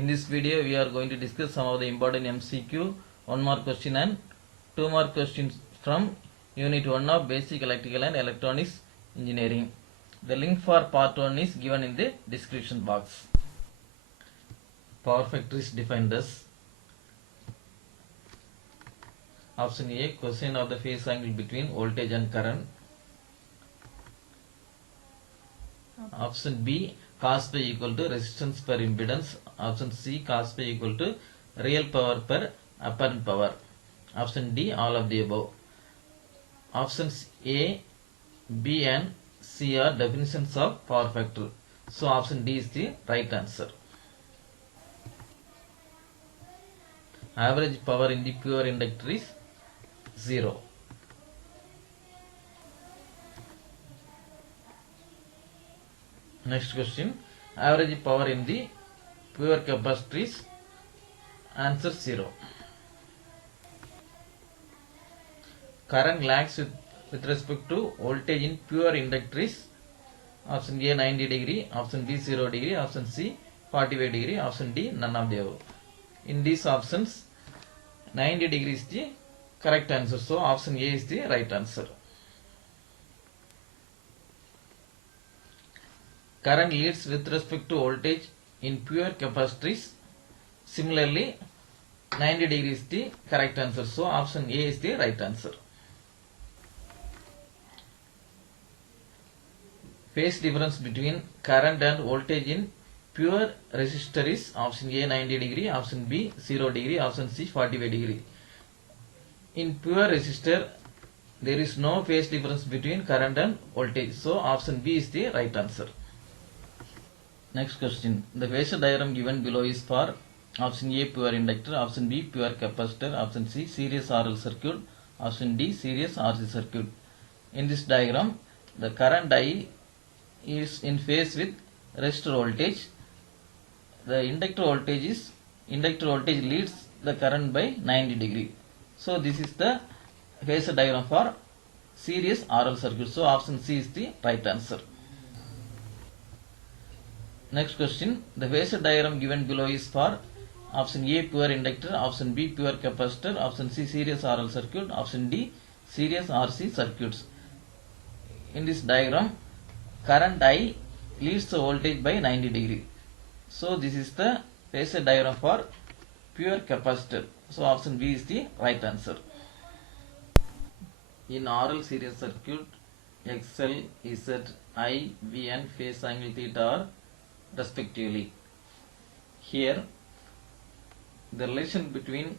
In this video, we are going to discuss some of the important MCQ, 1 mark question and 2 mark questions from Unit 1 of Basic Electrical and Electronics Engineering. The link for part 1 is given in the description box. Power factor is defined as option A, cosine of the phase angle between voltage and current. Option B, cos pi equal to resistance per impedance. Option C, cos pi equal to real power per apparent power. Option D, all of the above. Options A, B and C are definitions of power factor. So option D is the right answer. Average power in the pure inductor is 0. Next question. Average power in the pure capacitor is answer 0. Current lags with respect to voltage in pure inductor is option A 90 degree, option B 0 degree, option C 45 degree, option D none of the above. In these options 90 degree is the correct answer, so option A is the right answer. Current leads with respect to voltage in pure capacitor is similarly 90 degree is the correct answer, so option A is the right answer. Phase difference between current and voltage in pure resistor is option A 90 degree, option B 0 degree, option C 45 degree. In pure resistor there is no phase difference between current and voltage, so option B is the right answer. Next question. The phasor diagram given below is for option A pure inductor, option B pure capacitor, option C series RL circuit, option D series RC circuit. In this diagram the current I is in phase with resistor voltage. The inductor voltage leads the current by 90 degree. So this is the phasor diagram for series RL circuit. So option C is the right answer. Next question. The phasor diagram given below is for option A pure inductor, option B pure capacitor, option C series RL circuit, option D series RC circuits. In this diagram current I leads the voltage by 90 degree. So this is the phasor diagram for pure capacitor. So option B is the right answer. In RL series circuit, XL, Z, I, V and phase angle theta are respectively. Here the relation between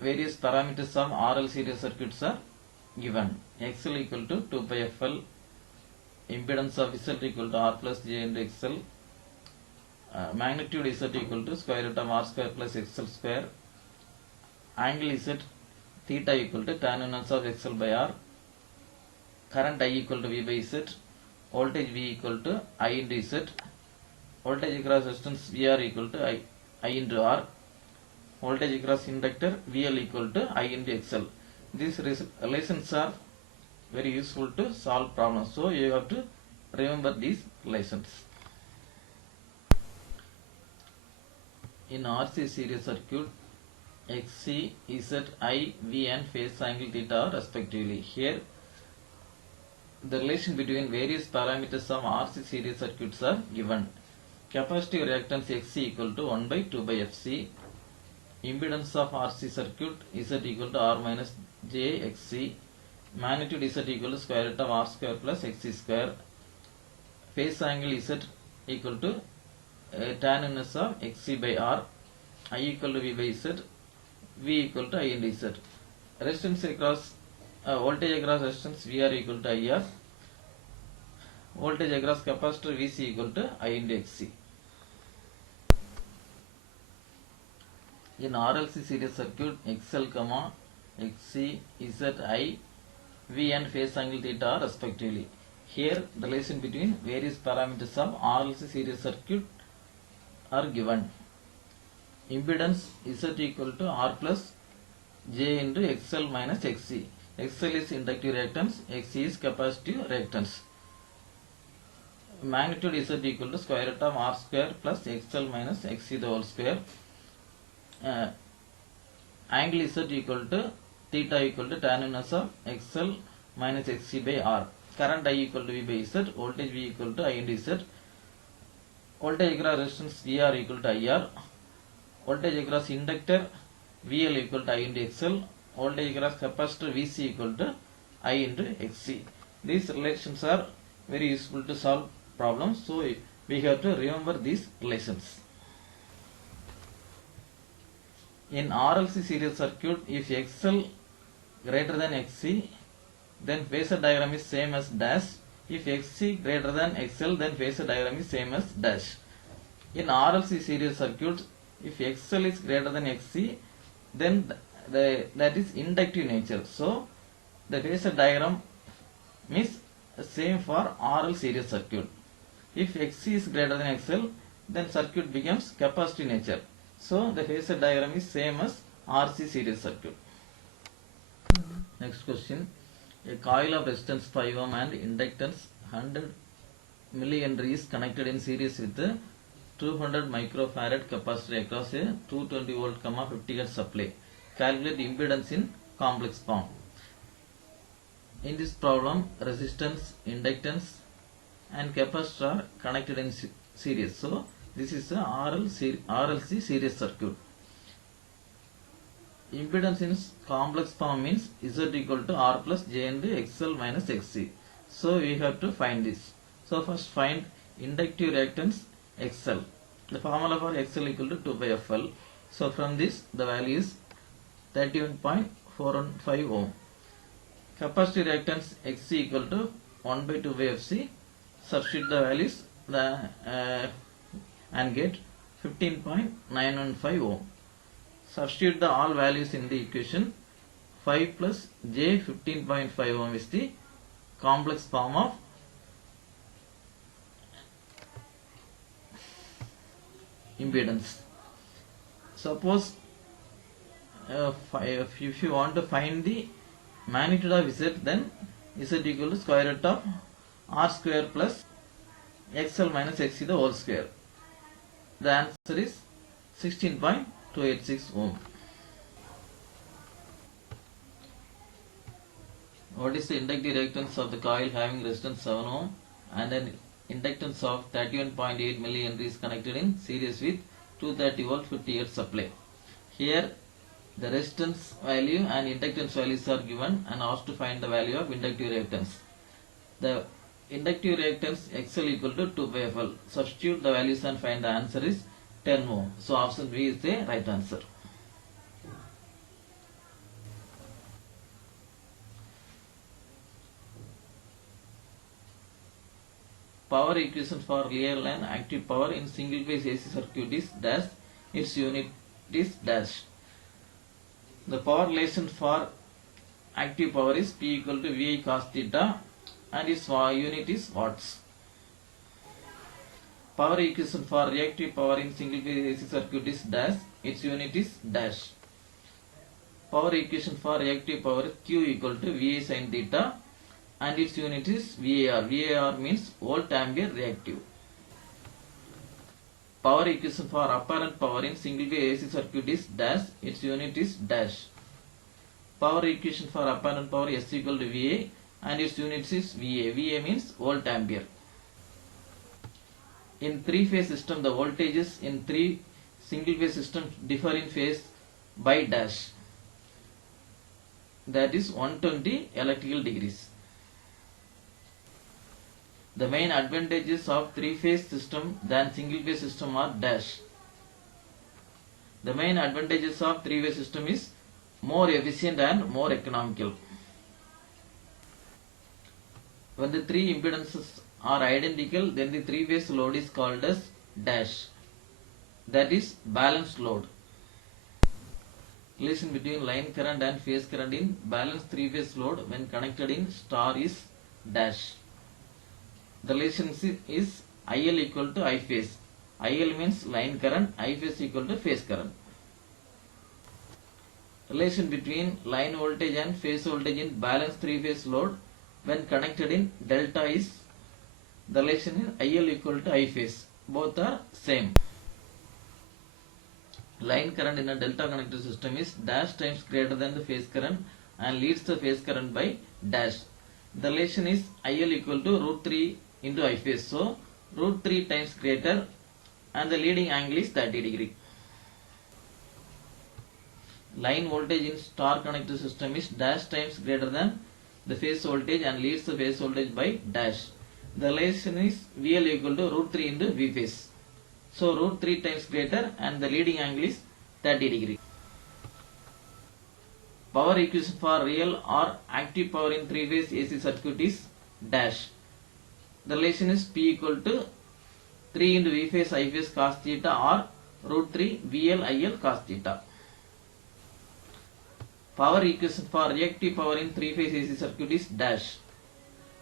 various parameters of RL series circuits are given. XL equal to 2 pi FL, impedance of Z equal to R plus J into XL, magnitude Z equal to square root of R square plus XL square, angle Z theta equal to tan inverse of XL by R, current I equal to V by Z, voltage V equal to I into Z, voltage across resistance VR equal to I into R, voltage across inductor VL equal to I into XL. These relations are very useful to solve problems, so you have to remember these relations. In RC series circuit, XC, Z, I, V and phase angle theta are respectively. Here the relation between various parameters of RC series circuits are given. Capacitive reactance XC equal to 1 by 2 by FC, impedance of RC circuit Z equal to R minus J XC, magnitude Z equal to square root of R square plus XC square, phase angle Z equal to tan inverse of XC by R, I equal to V by Z, V equal to I into Z. Resistance across voltage across resistance VR equal to IR, voltage across capacitor VC equal to I into XC. In RLC series circuit, XL, XC, Z, I, V and phase angle theta are respectively. Here the relation between various parameters of RLC series circuit are given. Impedance Z equal to R plus J into XL minus XC. XL is inductive reactance, XC is capacitive reactance. magnitude Z equal to square root of R square plus XL minus XC the whole square. Angle Z equal to theta equal to tan inverse of XL minus XC by R. Current I equal to V by Z. Voltage V equal to I into Z. Voltage across resistance VR equal to IR. Voltage across inductor VL equal to I into XL. Voltage across capacitor VC equal to I into XC. These relations are very useful to solve problems, so we have to remember these relations. In RLC series circuit, if XL greater than XC, then phasor diagram is same as dash. If XC greater than XL, then phasor diagram is same as dash. In RLC series circuit, if XL is greater than XC, then that is inductive nature. So the phasor diagram is same for RL series circuit. If XC is greater than XL, then circuit becomes capacitive nature. So the phasor diagram is same as RC series circuit. Next question. A coil of resistance 5 ohm and inductance 100 millihenry is connected in series with the 200 microfarad capacitor across a 220 volt, 50 hertz supply. Calculate impedance in complex form. In this problem, resistance, inductance and capacitor are connected in series. So this is a RLC series circuit. Impedance in complex form means Z equal to R plus J into XL minus XC. So we have to find this. So first find inductive reactance XL. The formula for XL equal to 2 by FL. So from this the value is 31.415 ohm. Capacitive reactance XC equal to 1 by 2 by FC. Substitute the values and get 15.915 ohm. Substitute the all values in the equation. 5 plus J 15.5 ohm is the complex form of impedance. Suppose if you want to find the magnitude of Z, then Z equal to square root of R square plus XL minus XC the whole square. The answer is 16.286 ohm. What is the inductive reactance of the coil having resistance 7 ohm and an inductance of 31.8 millihenry is connected in series with 230 volt 50 hertz supply? Here the resistance value and inductance values are given and asked to find the value of inductive reactance. The inductive reactance XL equal to 2 by FL. Substitute the values and find the answer is 10 ohm. So option B is the right answer. Power equation for real and active power in single phase AC circuit is dash. Its unit is dash. The power relation for active power is P equal to VI cos theta and its unit is watts. Power equation for reactive power in single phase AC circuit is dash. Its unit is dash. Power equation for reactive power is Q equal to VI sin theta and its unit is VAR. VAR means volt ampere reactive. Power equation for apparent power in single phase AC circuit is dash. Its unit is dash. Power equation for apparent power S equal to VA and its unit is VA. VA means volt ampere. In three phase system, the voltages in three single phase systems differ in phase by dash. That is 120 electrical degrees. The main advantages of three phase system than single phase system are dash. The main advantages of three phase system is more efficient and more economical. When the three impedances are identical, then the three phase load is called as dash. That is balanced load. Relation between line current and phase current in balanced three phase load when connected in star is dash. The relationship is IL equal to I phase. IL means line current, I phase equal to phase current. Relation between line voltage and phase voltage in balanced three phase load when connected in delta is The relation in IL equal to I phase. Both are same. Line current in a delta connected system is dash times greater than the phase current and leads the phase current by dash. The relation is IL equal to root 3 into I phase. So root 3 times greater and the leading angle is 30 degree. Line voltage in star connected system is dash times greater than the phase voltage and leads the phase voltage by dash. The relation is VL equal to root 3 into V phase. So root 3 times greater and the leading angle is 30 degree. Power equation for real or active power in 3-phase AC circuit is dash. The relation is P equal to 3 into V phase I phase cos theta or root 3 VL IL cos theta. Power equation for reactive power in 3-phase AC circuit is dash.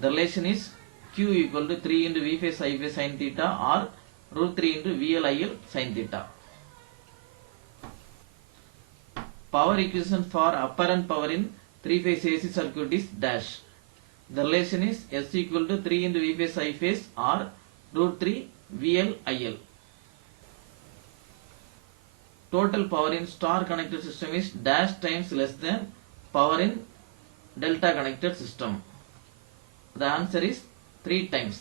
The relation is Q equal to 3 into V phase I phase sin theta or root 3 into VL IL sin theta. Power equation for apparent power in 3-phase AC circuit is dash. The relation is S equal to 3 into V phase I phase or root 3 VL IL. Total power in star connected system is dash times less than power in delta connected system. The answer is 3 times.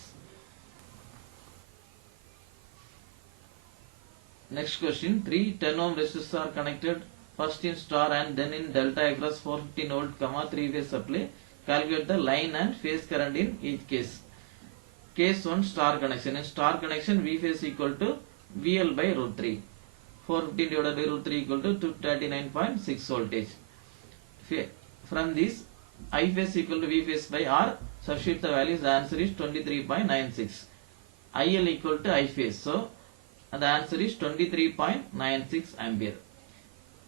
Next question. 3 10 ohm resistors are connected first in star and then in delta across 450 volt, 3-phase supply. Calculate the line and phase current in each case. Case 1 star connection. In star connection V phase equal to VL by root 3. 450 divided by root 3 equal to 239.6 voltage. From this I phase equal to V phase by R. Substitute the values. The answer is 23.96. IL equal to I phase. So the answer is 23.96 ampere.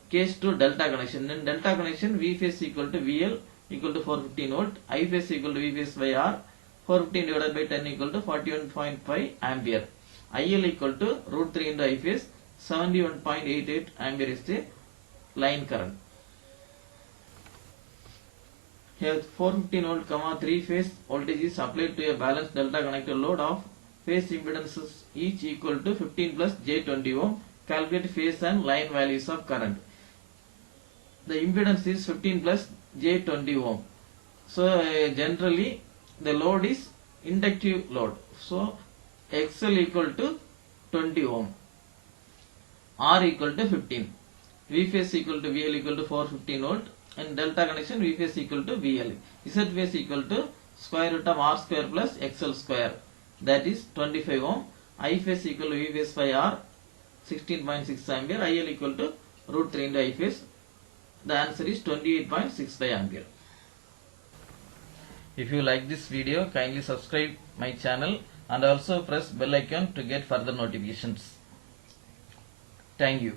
Case 2 delta connection. In delta connection V phase equal to VL equal to 415 volt. I phase equal to V phase by R. 415 divided by 10 equal to 41.5 ampere. IL equal to root 3 into I phase. 71.88 ampere is the line current. Here 415 volt, 3-phase voltage is applied to a balanced delta connected load of phase impedances each equal to 15 plus J20 ohm. Calculate phase and line values of current. The impedance is 15 plus J20 ohm. So generally the load is inductive load. So XL equal to 20 ohm. R equal to 15. V phase equal to VL equal to 415 volt. And delta connection V phase equal to VL. Z phase equal to square root of R square plus XL square. That is 25 ohm. I phase equal to V phase by R. 16.6 ampere. IL equal to root 3 into I phase. The answer is 28.65 ampere. If you like this video, kindly subscribe my channel and also press bell icon to get further notifications. Thank you.